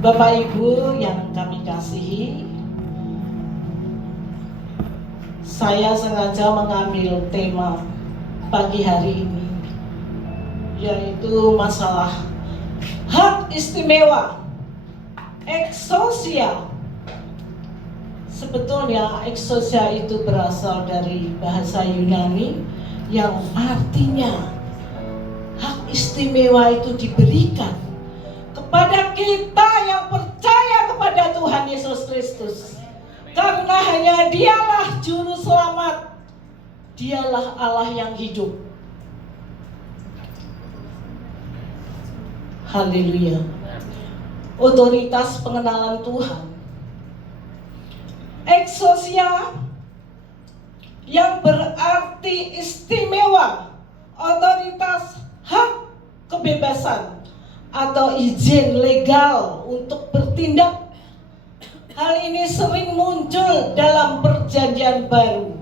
Bapak Ibu yang kami kasihi, saya sengaja mengambil tema pagi hari ini, yaitu masalah hak istimewa, exousia. Sebetulnya exousia itu berasal dari bahasa Yunani yang artinya hak istimewa itu diberikan kepada kita yang percaya kepada Tuhan Yesus Kristus. Karena hanya Dialah juru selamat, Dialah Allah yang hidup. Haleluya. Otoritas pengenalan Tuhan. Exousia yang berarti istimewa, otoritas, hak kebebasan atau izin legal untuk bertindak. Hal ini sering muncul dalam Perjanjian Baru,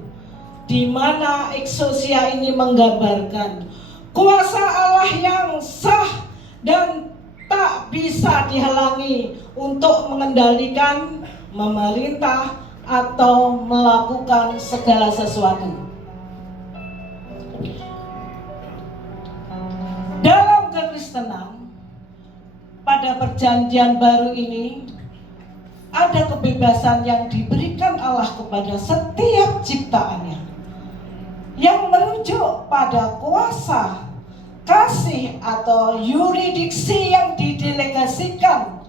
di mana exousia ini menggambarkan kuasa Allah yang sah dan tak bisa dihalangi untuk mengendalikan, memerintah, atau melakukan segala sesuatu. Dalam kekristenan, pada Perjanjian Baru ini ada kebebasan yang diberikan Allah kepada setiap ciptaannya, yang merujuk pada kuasa, kasih atau yurisdiksi yang didelegasikan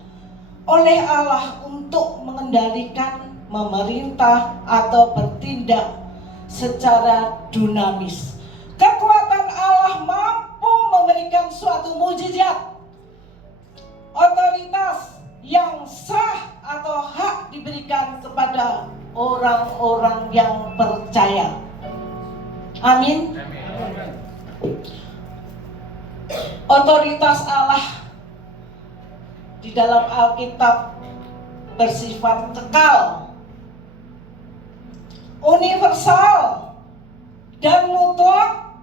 oleh Allah untuk mengendalikan, memerintah, atau bertindak secara dinamis. Kekuatan Allah mampu memberikan suatu mujizat. Otoritas yang sah atau hak diberikan kepada orang-orang yang percaya. Amin. Otoritas Allah di dalam Alkitab bersifat kekal, universal, dan mutlak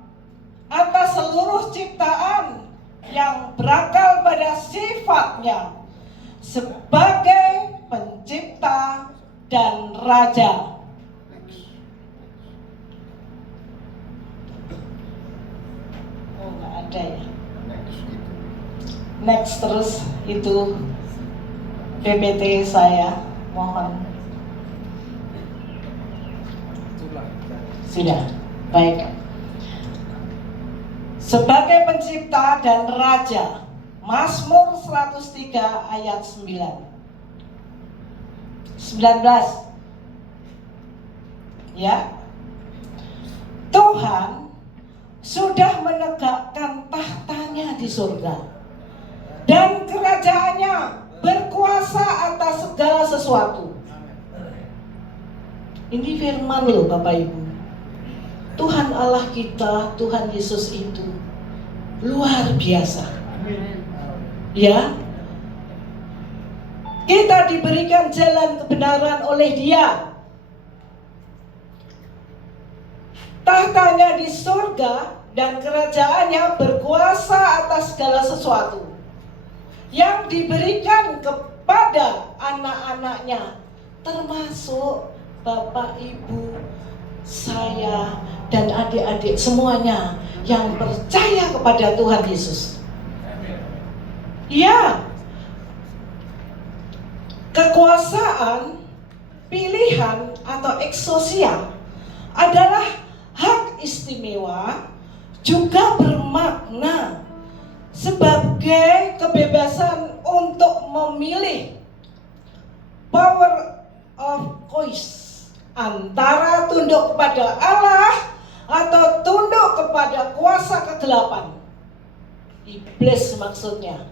atas seluruh ciptaan yang berakal pada sifatnya sebagai pencipta dan raja. Oh, nggak ada ya. Next terus itu PPT saya, mohon. Sudah, baik. Sebagai pencipta dan raja, Mazmur 103 ayat 19. Ya. Tuhan sudah menegakkan tahtanya di surga, dan kerajaannya berkuasa atas segala sesuatu. Ini firman loh Bapak Ibu. Tuhan Allah kita, Tuhan Yesus itu luar biasa. Ya, kita diberikan jalan kebenaran oleh Dia. Tahtanya di surga dan kerajaannya berkuasa atas segala sesuatu yang diberikan kepada anak-anaknya, termasuk Bapak Ibu, saya, dan adik-adik semuanya yang percaya kepada Tuhan Yesus. Ya, kekuasaan, pilihan atau exousia adalah hak istimewa, juga bermakna sebagai kebebasan untuk memilih, power of choice, antara tunduk kepada Allah atau tunduk kepada kuasa kegelapan. Iblis maksudnya,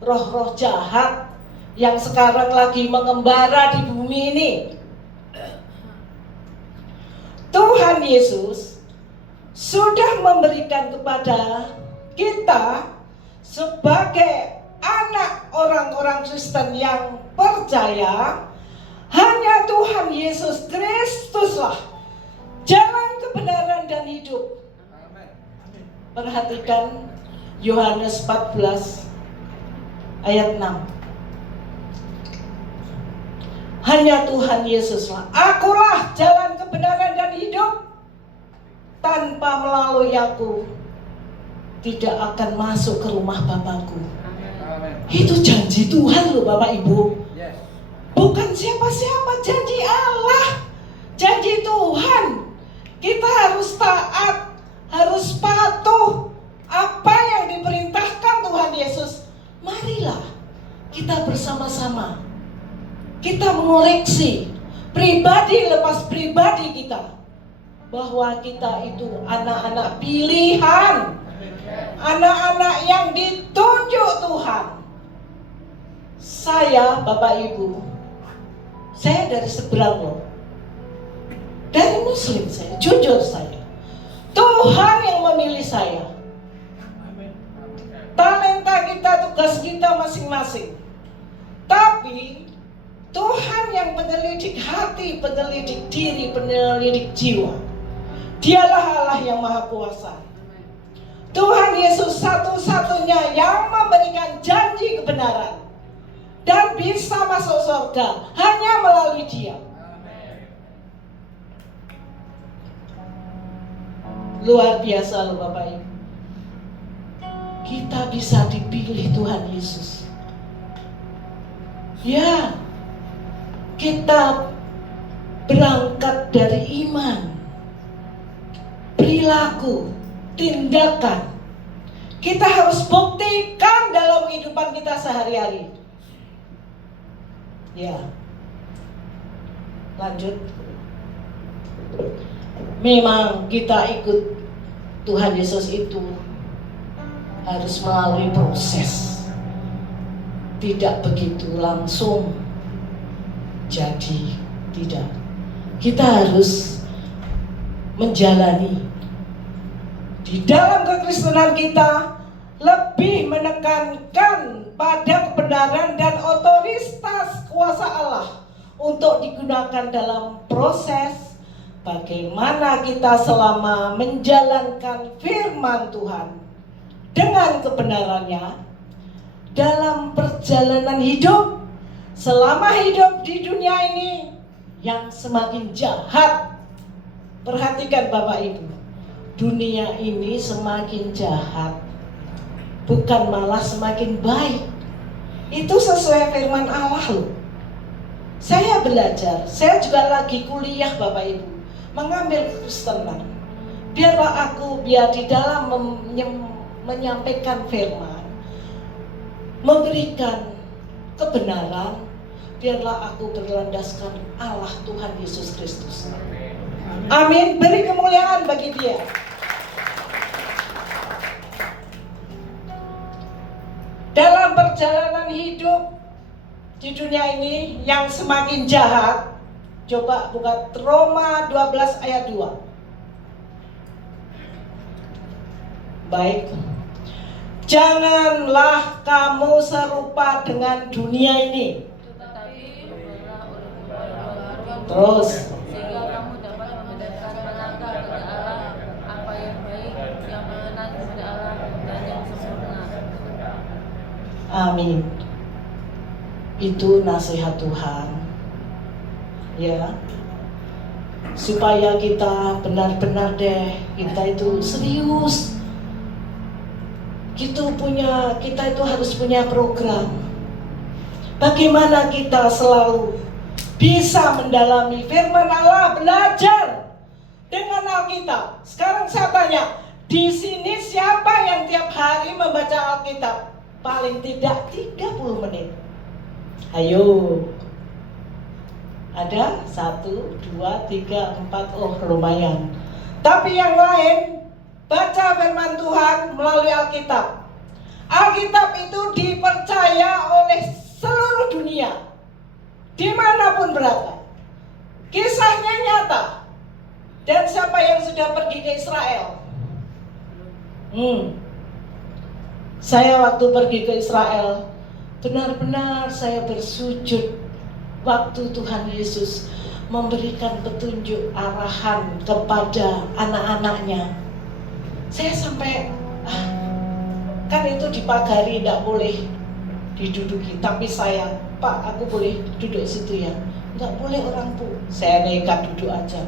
roh-roh jahat yang sekarang lagi mengembara di bumi ini. Tuhan Yesus sudah memberikan kepada kita sebagai anak orang-orang Kristen yang percaya, hanya Tuhan Yesus Kristuslah jalan kebenaran dan hidup. Perhatikan Yohanes 14 ayat 6. Hanya Tuhan Yesuslah. Akulah jalan kebenaran dan hidup. Tanpa melalui aku tidak akan masuk ke rumah Bapakku. Itu janji Tuhan loh Bapak Ibu. Bukan siapa-siapa, janji Allah, janji Tuhan. Kita harus taat, harus patuh apa yang diperintahkan Tuhan Yesus. Marilah kita bersama-sama, kita mengoreksi pribadi lepas pribadi kita, bahwa kita itu anak-anak pilihan, anak-anak yang ditunjuk Tuhan. Saya, Bapak Ibu, saya dari seberang loh, dari Muslim saya, jujur saya. Tuhan yang memilih saya. Talenta kita, tugas kita masing-masing. Tapi Tuhan yang penyelidik hati, penyelidik diri, penyelidik jiwa. Dialah Allah yang Maha Kuasa. Tuhan Yesus satu-satunya yang memberikan janji kebenaran dan bisa masuk surga hanya melalui Dia. Luar biasa loh Bapak Ibu. Kita bisa dipilih Tuhan Yesus. Ya, kita berangkat dari iman, perilaku, tindakan. Kita harus buktikan dalam kehidupan kita sehari-hari. Ya, lanjut. Memang kita ikut Tuhan Yesus itu harus melalui proses. Tidak begitu langsung jadi, tidak. Kita harus menjalani. Di dalam kekristenan kita lebih menekankan pada kebenaran dan otoritas kuasa Allah untuk digunakan dalam proses bagaimana kita selama menjalankan firman Tuhan dengan kebenarannya dalam perjalanan hidup, selama hidup di dunia ini yang semakin jahat. Perhatikan Bapak Ibu, dunia ini semakin jahat, bukan malah semakin baik. Itu sesuai firman Allah loh. Saya belajar, saya juga lagi kuliah Bapak Ibu, mengambil kekristenan. Biar di dalam menyampaikan firman, memberikan kebenaran, biarlah aku berlandaskan Allah Tuhan Yesus Kristus. Amin. Beri kemuliaan bagi Dia. Dalam perjalanan hidup di dunia ini yang semakin jahat, coba buka Roma 12 ayat 2. Baik. Janganlah kamu serupa dengan dunia ini. Terus sehingga kamu dapat membedakan manakah kepada Allah apa yang baik, yang mengenal kepada Allah dan yang sempurna. Amin. Itu nasihat Tuhan. Ya. Supaya kita benar-benar kita itu serius. Kita itu harus punya program. Bagaimana kita selalu bisa mendalami firman Allah, belajar dengan Alkitab. Sekarang saya tanya, di sini siapa yang tiap hari membaca Alkitab? Paling tidak 30 menit. Ayo. Ada 1, 2, 3, 4, oh lumayan. Tapi yang lain, baca firman Tuhan melalui Alkitab. Alkitab itu dipercaya oleh seluruh dunia, dimanapun berada. Kisahnya nyata. Dan siapa yang sudah pergi ke Israel? Saya waktu pergi ke Israel, benar-benar saya bersujud waktu Tuhan Yesus memberikan petunjuk arahan kepada anak-anaknya. Saya sampai, kan itu dipagari, tidak boleh diduduki. Tapi saya, Pak, aku boleh duduk situ ya? Nggak boleh orang pun. Saya nekat duduk aja.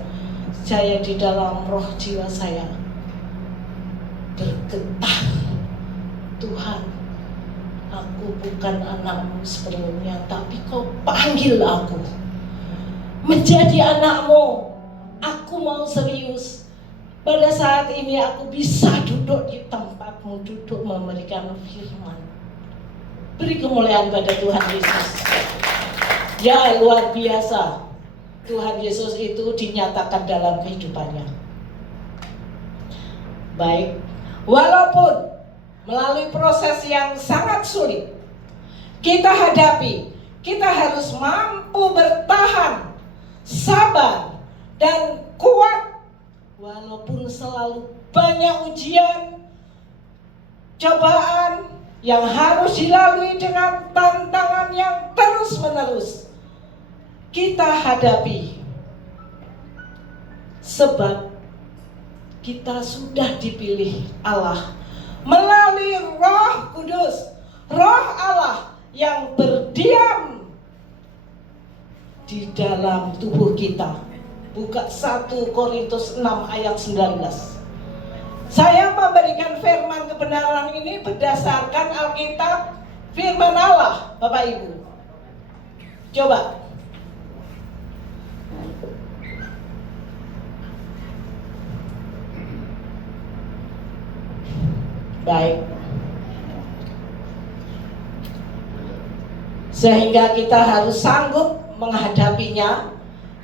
Saya di dalam roh jiwa saya bergetar. Tuhan, aku bukan anakmu sebelumnya, tapi kau panggil aku menjadi anakmu. Aku mau serius. Pada saat ini aku bisa duduk di tempatmu, duduk memberikan firman. Beri kemuliaan pada Tuhan Yesus. Ya, luar biasa. Tuhan Yesus itu dinyatakan dalam kehidupannya. Baik, walaupun melalui proses yang sangat sulit kita hadapi, kita harus mampu bertahan, sabar, dan kuat. Walaupun selalu banyak ujian, cobaan yang harus dilalui dengan tantangan yang terus-menerus kita hadapi. Sebab kita sudah dipilih Allah melalui Roh Kudus, Roh Allah yang berdiam di dalam tubuh kita. Buka 1 Korintus 6 ayat 19. Saya memberikan firman kebenaran ini berdasarkan Alkitab, firman Allah, Bapak Ibu. Coba. Baik. Sehingga kita harus sanggup menghadapinya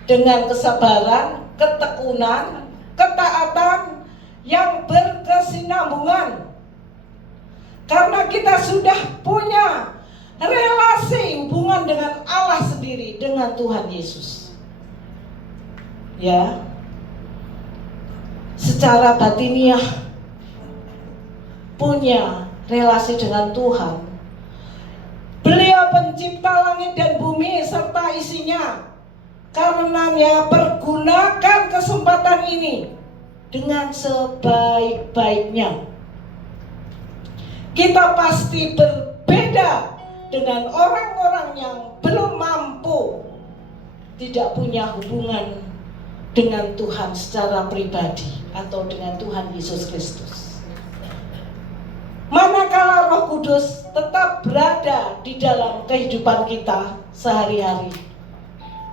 dengan kesabaran, ketekunan, ketaatan yang berkesinambungan. Karena kita sudah punya relasi hubungan dengan Allah sendiri, dengan Tuhan Yesus. Ya. Secara batiniah punya relasi dengan Tuhan. Beliau pencipta langit dan bumi serta isinya. Karenanya pergunakan kesempatan ini dengan sebaik-baiknya. Kita pasti berbeda dengan orang-orang yang belum mampu, tidak punya hubungan dengan Tuhan secara pribadi atau dengan Tuhan Yesus Kristus. Manakala Roh Kudus tetap berada di dalam kehidupan kita sehari-hari,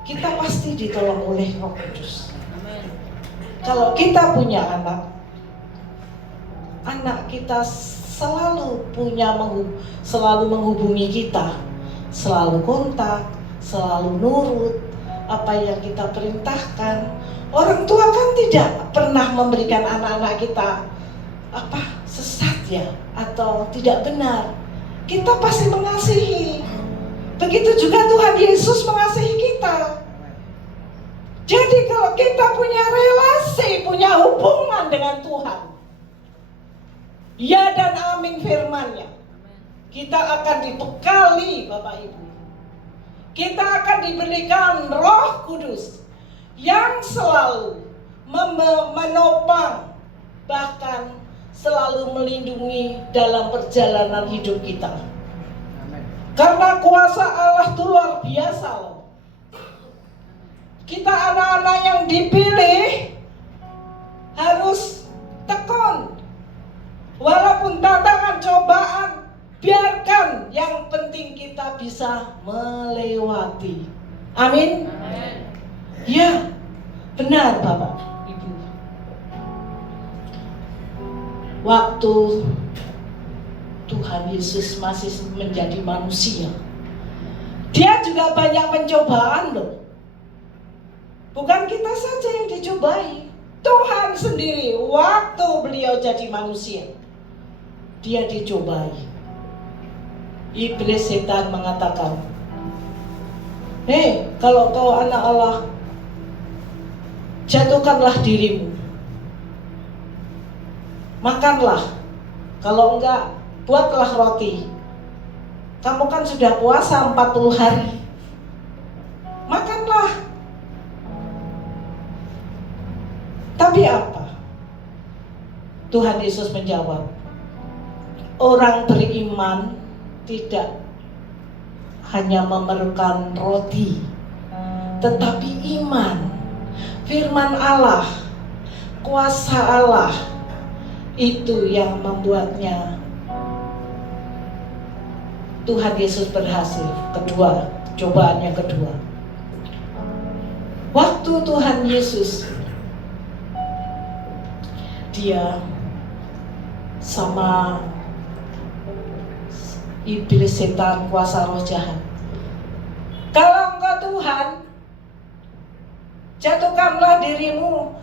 kita pasti ditolong oleh Roh Kudus. Kalau kita punya anak kita selalu menghubungi kita, selalu kontak, selalu nurut apa yang kita perintahkan. Orang tua kan tidak pernah memberikan anak-anak kita sesat ya atau tidak benar. Kita pasti mengasihi. Begitu juga Tuhan Yesus mengasihi kita. Jadi kalau kita punya relasi, punya hubungan dengan Tuhan, ya dan amin firman-Nya, kita akan dibekali Bapak Ibu. Kita akan diberikan Roh Kudus yang selalu menopang, bahkan selalu melindungi dalam perjalanan hidup kita. Karena kuasa Allah itu luar biasa loh. Kita anak-anak yang dipilih harus tekun. Walaupun tantangan, cobaan, biarkan, yang penting kita bisa melewati. Amin. Ya, benar Bapak Ibu. Waktu Tuhan Yesus masih menjadi manusia, Dia juga banyak pencobaan loh. Bukan kita saja yang dicobai, Tuhan sendiri waktu beliau jadi manusia, Dia dicobai. Iblis setan mengatakan, kalau kau anak Allah, jatuhkanlah dirimu, makanlah, kalau enggak buatlah roti. Kamu kan sudah puasa 40 hari, makanlah. Tapi apa? Tuhan Yesus menjawab, orang beriman tidak hanya memerlukan roti, tetapi iman, firman Allah, kuasa Allah, itu yang membuatnya Tuhan Yesus berhasil. Kedua, cobaan yang kedua. Waktu Tuhan Yesus dia sama iblis, setan, kuasa roh jahat. Kalau engkau Tuhan, jatuhkanlah dirimu,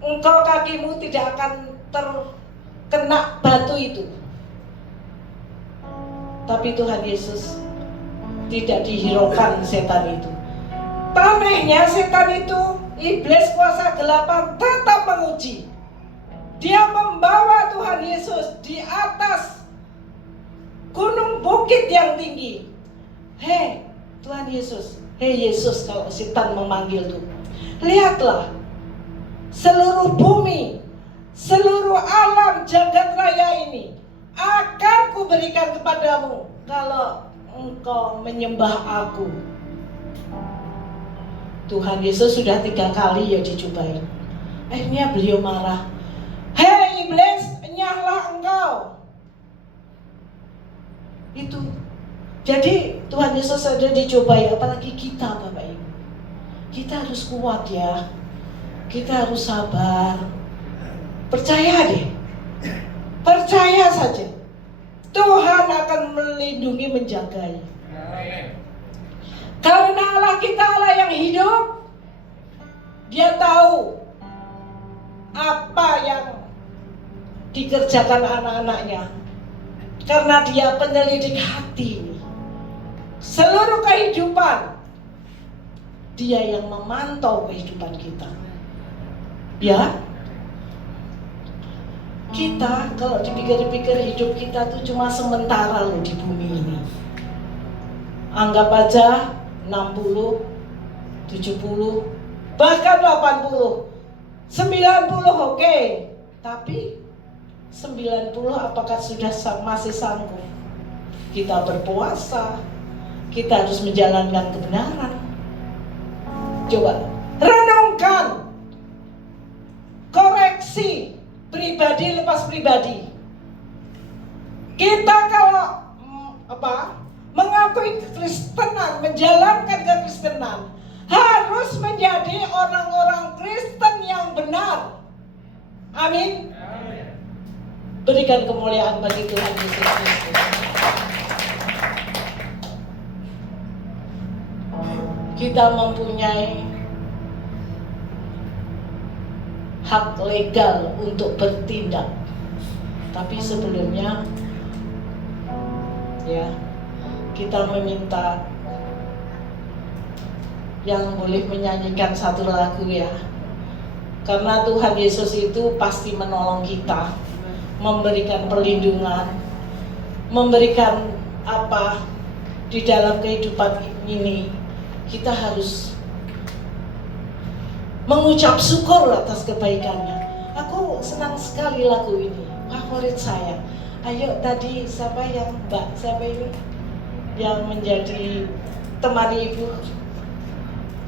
engkau kakimu tidak akan terkena batu itu. Tapi Tuhan Yesus tidak dihiraukan setan itu. Anehnya setan itu, iblis kuasa gelapan tetap menguji. Dia membawa Tuhan Yesus di atas gunung bukit yang tinggi. Hei Tuhan Yesus, hei Yesus, kalau setan memanggil tuh, lihatlah seluruh bumi, seluruh alam jagat raya ini akan kuberikan kepadamu kalau engkau menyembah aku. Tuhan Yesus sudah 3 kali ya dicobain. Akhirnya beliau marah. Hei iblis, enyahlah engkau. Itu. Jadi Tuhan Yesus sudah dicobai, apalagi kita Bapak Ibu. Kita harus kuat ya. Kita harus sabar. Percaya deh. Percaya saja. Tuhan akan melindungi, menjagai. Karena Allah kita Allah yang hidup. Dia tahu apa yang dikerjakan anak-anaknya. Karena dia penyelidik hati. Seluruh kehidupan. Dia yang memantau kehidupan kita. Ya. Kita kalau dipikir-pikir hidup kita tuh cuma sementara loh di bumi ini. Anggap aja 60, 70, bahkan 80, 90 oke. Tapi 90 apakah sudah masih sanggup? Kita berpuasa, kita harus menjalankan kebenaran. Coba renungkan, koreksi pribadi lepas pribadi. Kita kalau mengakui kekristenan, menjalankan kekristenan, harus menjadi orang-orang Kristen yang benar. Amin. Berikan kemuliaan bagi Tuhan Yesus Kristus. Kita mempunyai hak legal untuk bertindak. Tapi sebelumnya ya, kita meminta yang boleh menyanyikan satu lagu ya. Karena Tuhan Yesus itu pasti menolong kita, memberikan perlindungan, memberikan apa di dalam kehidupan ini. Kita harus mengucap syukur atas kebaikannya. Aku senang sekali lagu ini, favorit saya. Ayo tadi siapa yang Mbak, siapa ini yang menjadi temani ibu?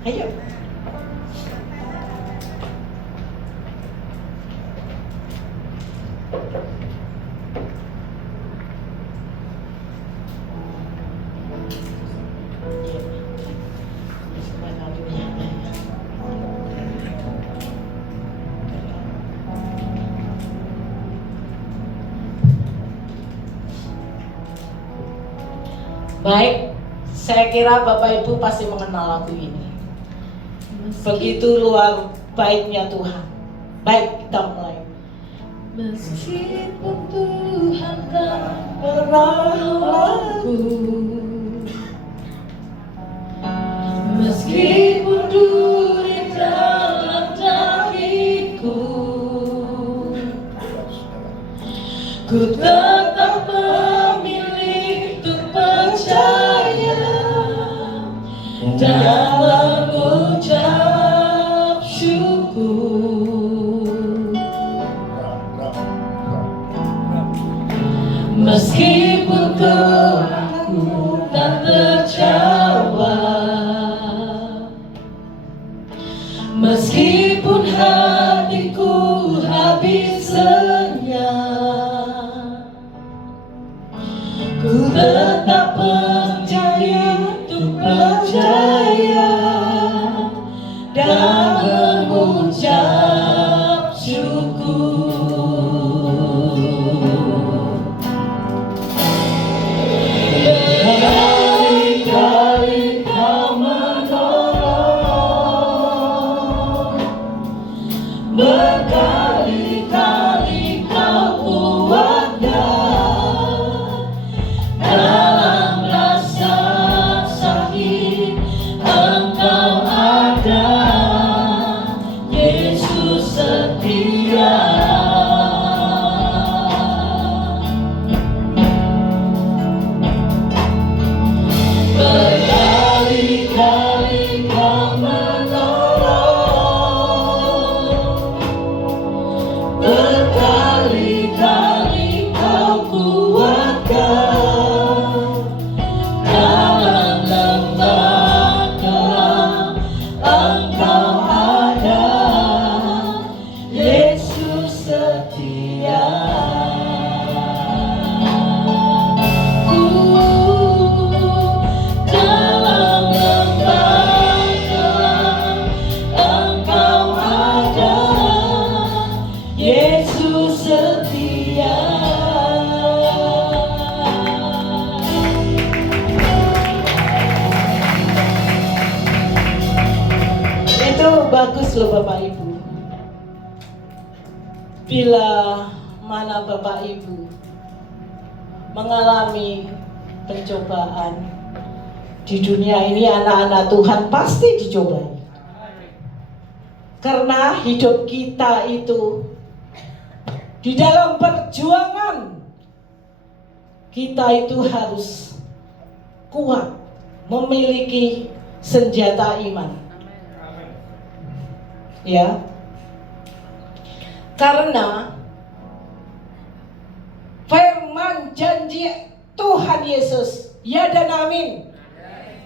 Ayo. Baik, saya kira Bapak Ibu pasti mengenal lagu ini. Begitu luar baiknya Tuhan. Baik, kita mulai. Meskipun Tuhan tak berlaku, meskipun duri dalam dahiku, ku tetap memilih untuk percaya dan mengucap syukur. Meskipun doaku tak terjawab, Ku tetap percaya untuk percaya dan mengucap syukur. Berkali-kali Kau menolong, berkali-kali Kau kuatkan. Dalam rasa sakit Engkau ada, Yesus setia. Berkali-kali Kau menolong, berkali-kali Kau kuatkan. Dalam lembah gelap Engkau ada, Yesus setia. Dalam lembah gelap Engkau ada, Yesus setia. Itu bagus loh Bapak Ibu. Bila mana Bapak Ibu mengalami pencobaan di dunia ini, anak-anak Tuhan pasti dicobai. Karena hidup kita itu di dalam perjuangan, kita itu harus kuat, memiliki senjata iman. Ya. Karena firman janji Tuhan Yesus, ya dan amin.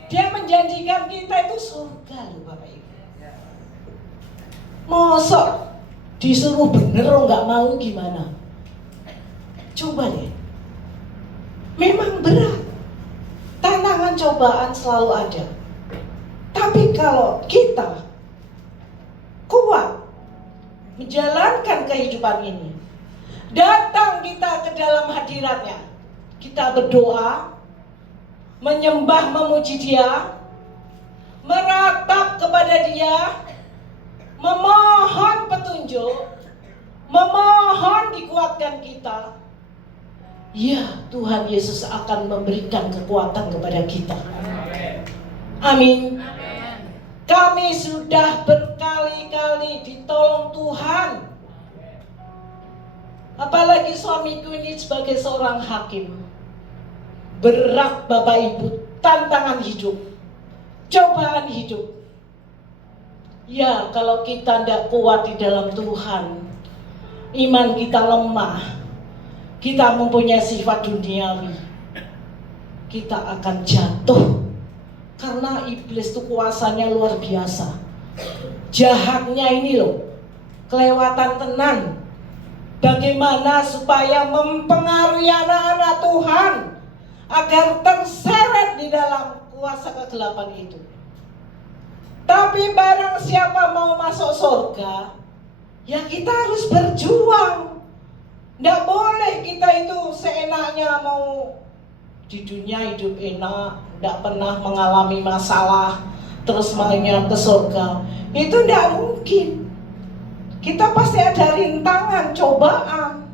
Dia menjanjikan kita itu surga loh Bapak Ibu. Mosok disuruh bener nggak mau gimana? Coba deh. Memang berat. Tantangan cobaan selalu ada. Tapi kalau kita kuat menjalankan kehidupan ini, datang kita ke dalam hadiratnya, kita berdoa, menyembah, memuji Dia, meratap kepada Dia, memohon petunjuk, memohon dikuatkan kita, ya Tuhan Yesus akan memberikan kekuatan kepada kita. Amin. Kami sudah berkali-kali ditolong Tuhan. Apalagi suamiku ini sebagai seorang hakim. Berat Bapak Ibu, tantangan hidup, cobaan hidup. Ya, kalau kita tidak kuat di dalam Tuhan, iman kita lemah, kita mempunyai sifat duniawi, kita akan jatuh. Karena iblis itu kuasanya luar biasa. Jahatnya ini loh, kelewatan tenan. Bagaimana supaya mempengaruhi anak-anak Tuhan agar terseret di dalam kuasa kegelapan itu. Tapi barang siapa mau masuk surga, ya kita harus berjuang. Nggak boleh kita itu seenaknya mau di dunia hidup enak, tidak pernah mengalami masalah, terus maunya ke surga. Itu tidak mungkin. Kita pasti ada rintangan, cobaan.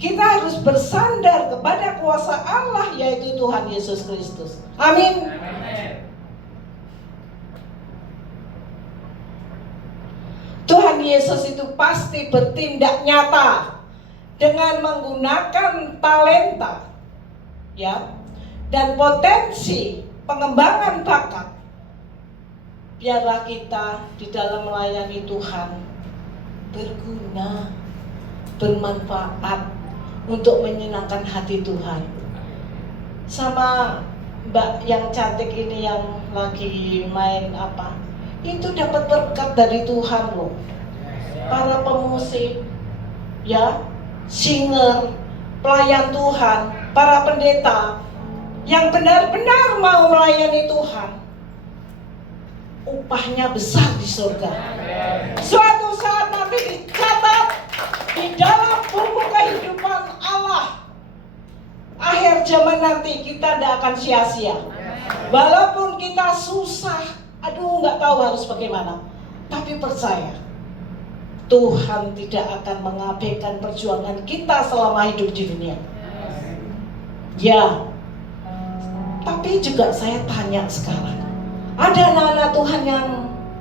Kita harus bersandar kepada kuasa Allah, yaitu Tuhan Yesus Kristus. Amin. Tuhan Yesus itu pasti bertindak nyata dengan menggunakan talenta, ya, dan potensi pengembangan bakat. Biarlah kita di dalam melayani Tuhan berguna, bermanfaat untuk menyenangkan hati Tuhan. Sama Mbak yang cantik ini yang lagi main apa, itu dapat berkat dari Tuhan loh. Para pemusik, ya, singer, pelayan Tuhan, para pendeta yang benar-benar mau melayani Tuhan, upahnya besar di surga. Suatu saat nanti dicatat di dalam buku kehidupan Allah. Akhir zaman nanti kita tidak akan sia-sia. Walaupun kita susah, nggak tahu harus bagaimana, tapi percaya Tuhan tidak akan mengabaikan perjuangan kita selama hidup di dunia. Ya, tapi juga saya tanya sekarang, ada anak-anak Tuhan yang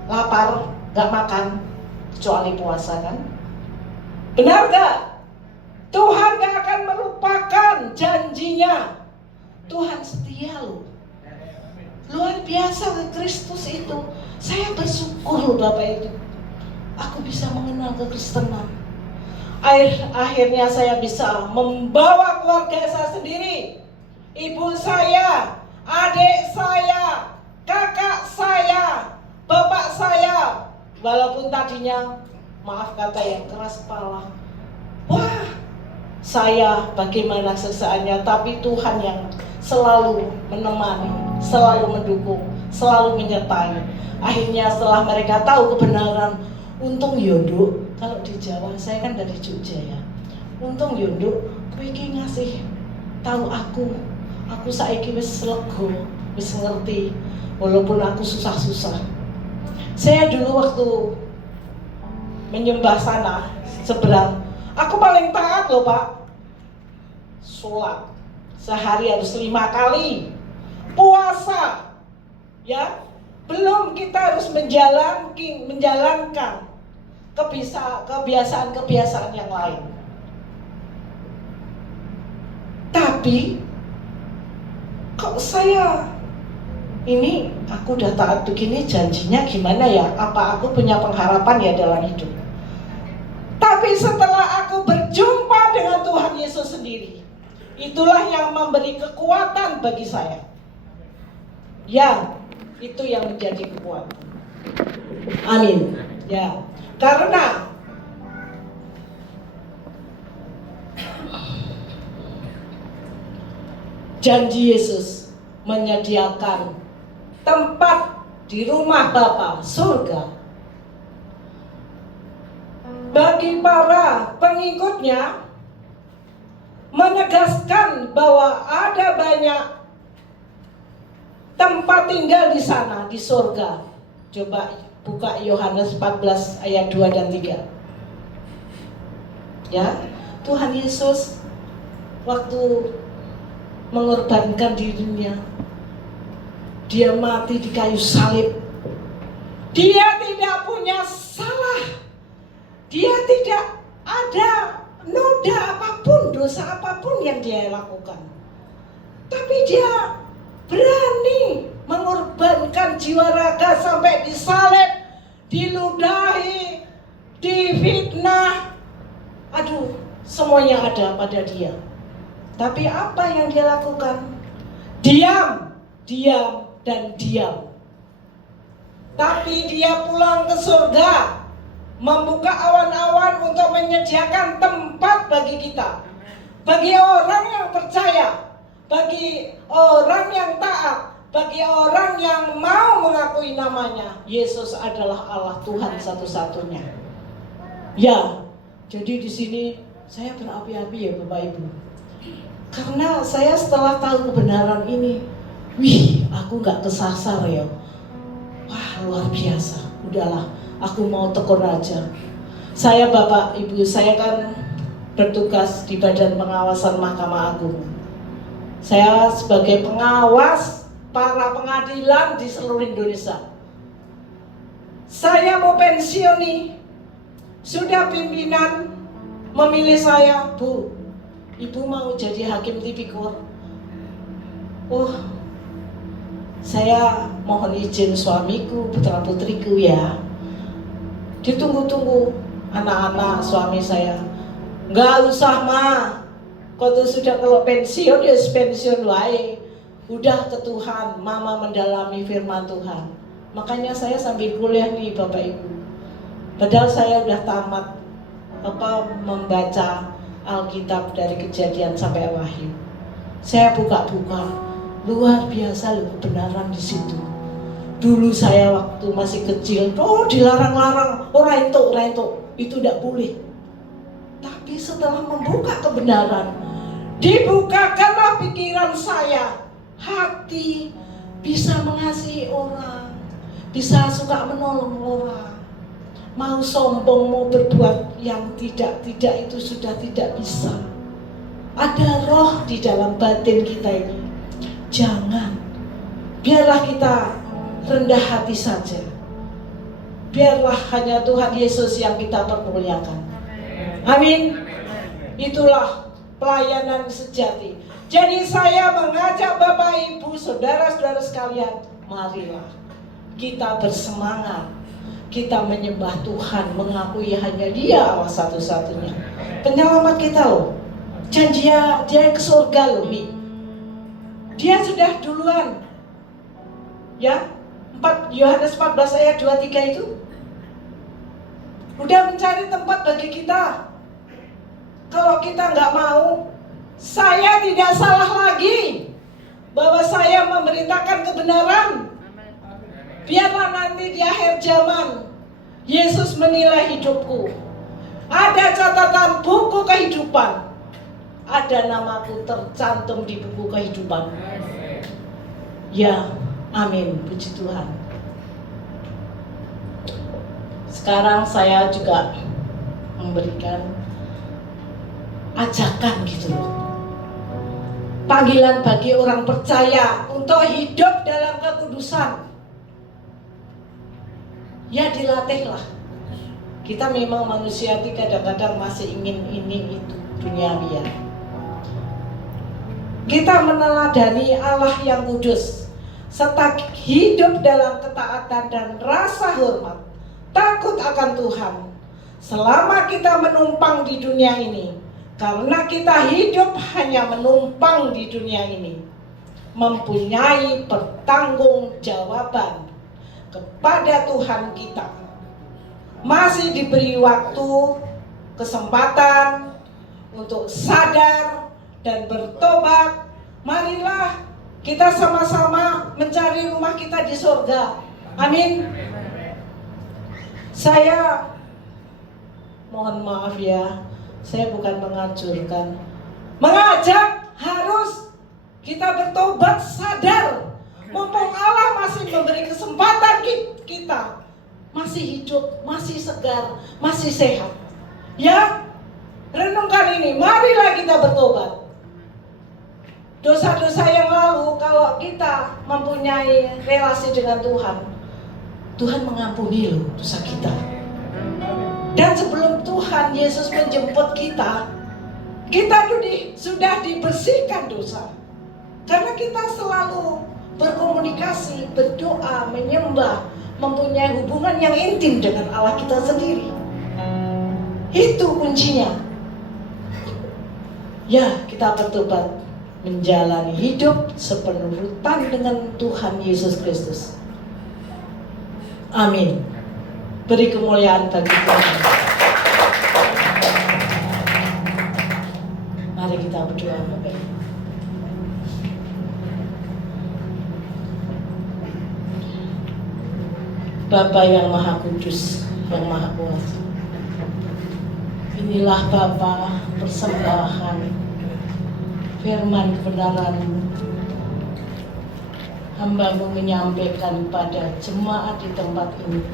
lapar, gak makan, kecuali puasa kan? Benar gak? Tuhan gak akan melupakan janjinya. Tuhan setia loh. Luar biasa Kristus itu. Saya bersyukur loh Bapak itu. Aku bisa mengenal kekristenan. Akhirnya saya bisa membawa keluarga saya sendiri, ibu saya, adik saya, kakak saya, bapak saya. Walaupun tadinya, maaf kata yang keras kepala, wah saya bagaimana sesaannya, tapi Tuhan yang selalu menemani, selalu mendukung, selalu menyertai. Akhirnya setelah mereka tahu kebenaran, untung yonduk, kalau di Jawa, saya kan dari Jogja ya. Untung yonduk, kowe iki ngasih tahu aku saiki wis lega, wis ngerti, walaupun aku susah-susah. Saya dulu waktu menyembah sana seberang, aku paling taat loh Pak. Sholat sehari harus 5 kali, puasa, ya. Belum kita harus menjalankan kebiasaan-kebiasaan yang lain. Tapi kok saya ini aku udah taat begini, janjinya gimana ya? Apa aku punya pengharapan ya dalam hidup? Tapi setelah aku berjumpa dengan Tuhan Yesus sendiri, itulah yang memberi kekuatan bagi saya. Ya, itu yang menjadi kekuatan. Amin. Ya, karena janji Yesus menyediakan tempat di rumah Bapa, surga, bagi para pengikutnya, menegaskan bahwa ada banyak tempat tinggal di sana, di surga. Coba buka Yohanes 14 ayat 2 dan 3. Ya, Tuhan Yesus waktu mengorbankan dirinya, dia mati di kayu salib. Dia tidak punya salah. Dia tidak ada noda apapun, dosa apapun yang dia lakukan. Tapi dia berani mengorbankan jiwa raga sampai disalib, diludahi, difitnah. Aduh, semuanya ada pada dia. Tapi apa yang dia lakukan? Diam, diam, dan diam. Tapi dia pulang ke surga, membuka awan-awan untuk menyediakan tempat bagi kita, bagi orang yang percaya, bagi orang yang taat, bagi orang yang mau mengakui namanya. Yesus adalah Allah Tuhan satu-satunya. Ya, jadi di sini saya berapi-api ya Bapak Ibu. Karena saya setelah tahu kebenaran ini, aku gak kesasar ya. Wah, luar biasa. Udahlah, aku mau tekun aja. Saya Bapak Ibu, saya kan bertugas di Badan Pengawasan Mahkamah Agung. Saya sebagai pengawas para pengadilan di seluruh Indonesia. Saya mau pensiun nih. Sudah pimpinan memilih saya, Bu, Ibu mau jadi hakim tipikor. Oh, saya mohon izin suamiku, putra putriku ya. Ditunggu-tunggu anak-anak suami saya. Nggak usah mah, kau tuh sudah kalau pensiun ya pensiun wae. Udah ke Tuhan, mama mendalami firman Tuhan. Makanya saya sambil kuliah nih Bapak Ibu. Padahal saya udah tamat membaca Alkitab dari Kejadian sampai Wahyu. Saya buka-buka, luar biasa loh kebenaran di situ. Dulu saya waktu masih kecil, dilarang-larang, orang itu tidak boleh. Tapi setelah membuka kebenaran, dibukakanlah pikiran saya, hati, bisa mengasihi orang, bisa suka menolong orang. Mau sombong, mau berbuat yang tidak itu sudah tidak bisa. Ada roh di dalam batin kita ini. Jangan, biarlah kita rendah hati saja. Biarlah hanya Tuhan Yesus yang kita permuliakan. Amin. Itulah pelayanan sejati. Jadi saya mengajak Bapak Ibu, saudara-saudara sekalian, marilah kita bersemangat. Kita menyembah Tuhan, mengakui hanya Dia Allah satu-satunya penyelamat kita loh. Janji Dia ke surga loh, Mi. Dia sudah duluan. Ya, Yohanes 14 ayat 23 itu udah mencari tempat bagi kita. Kalau kita nggak mau, saya tidak salah lagi bahwa saya memberitakan kebenaran. Biarlah nanti di akhir zaman Yesus menilai hidupku. Ada catatan buku kehidupan. Ada namaku tercantum di buku kehidupan. Ya, amin, puji Tuhan. Sekarang saya juga memberikan ajakan gitu loh. Panggilan bagi orang percaya untuk hidup dalam kekudusan. Ya, dilatihlah. Kita memang manusia kadang-kadang masih ingin ini itu duniawi ya. Kita meneladani Allah yang kudus serta hidup dalam ketaatan dan rasa hormat, takut akan Tuhan selama kita menumpang di dunia ini. Karena kita hidup hanya menumpang di dunia ini, mempunyai pertanggungjawaban kepada Tuhan kita. Masih diberi waktu, kesempatan untuk sadar dan bertobat. Marilah kita sama-sama mencari rumah kita di surga. Amin. Saya mohon maaf ya, saya bukan mengajurkan, mengajak harus kita bertobat, sadar. Mumpung Allah masih memberi kesempatan kita, masih hidup, masih segar, masih sehat. Ya, renungkan ini, marilah kita bertobat. Dosa-dosa yang lalu, kalau kita mempunyai relasi dengan Tuhan, Tuhan mengampuni loh dosa kita. Dan sebelum Tuhan Yesus menjemput kita sudah dibersihkan dosa. Karena kita selalu berkomunikasi, berdoa, menyembah, mempunyai hubungan yang intim dengan Allah kita sendiri. Itu kuncinya. Ya, kita bertobat, menjalani hidup sepenurutan dengan Tuhan Yesus Kristus. Amin. Beri kemuliaan bagi Tuhan. Mari kita berdoa, Bapak. Bapa yang Maha Kudus, yang Maha Kuasa, inilah Bapa persembahan firman kebenaran-Mu. Hamba-Mu menyampaikan pada jemaat di tempat ini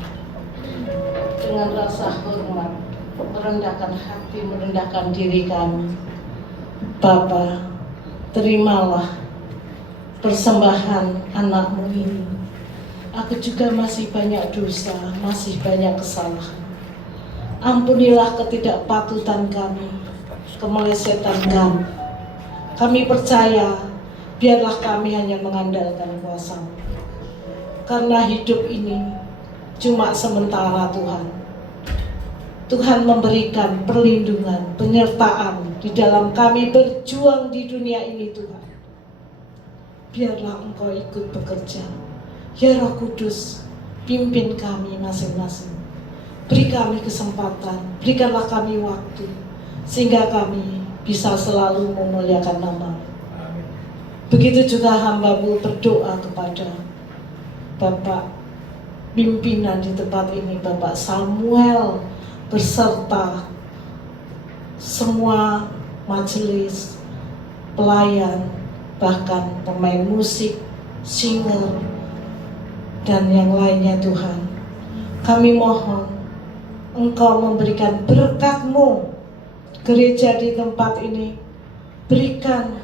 dengan rasa hormat, merendahkan hati, merendahkan diri kami. Bapa, terimalah persembahan anak-Mu ini. Aku juga masih banyak dosa, masih banyak kesalahan. Ampunilah ketidakpatutan kami, kemelesetan kami. Kami percaya, biarlah kami hanya mengandalkan kuasa-Mu. Karena hidup ini cuma sementara Tuhan. Tuhan memberikan perlindungan, penyertaan di dalam kami berjuang di dunia ini Tuhan. Biarlah Engkau ikut bekerja. Ya Roh Kudus, pimpin kami masing-masing. Beri kami kesempatan, berikanlah kami waktu, sehingga kami bisa selalu memuliakan nama. Begitu juga hamba-Mu berdoa kepada Bapak pimpinan di tempat ini, Bapak Samuel beserta semua majelis, pelayan, bahkan pemain musik, singer, dan yang lainnya Tuhan. Kami mohon Engkau memberikan berkat-Mu gereja di tempat ini. Berikan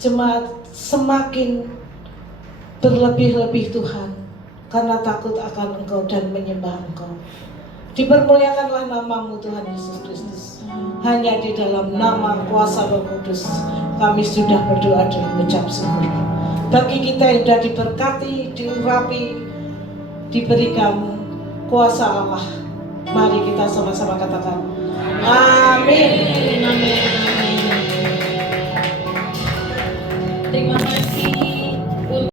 jemaat semakin berlebih-lebih Tuhan, karena takut akan Engkau dan menyembah Engkau. Dipermuliakanlah nama-Mu Tuhan Yesus Kristus. Hanya di dalam nama kuasa Roh Kudus kami sudah berdoa dan mengucap syukur. Bagi kita yang sudah diberkati, diurapi, diberikan kuasa Allah, mari kita sama-sama katakan amin. Amin.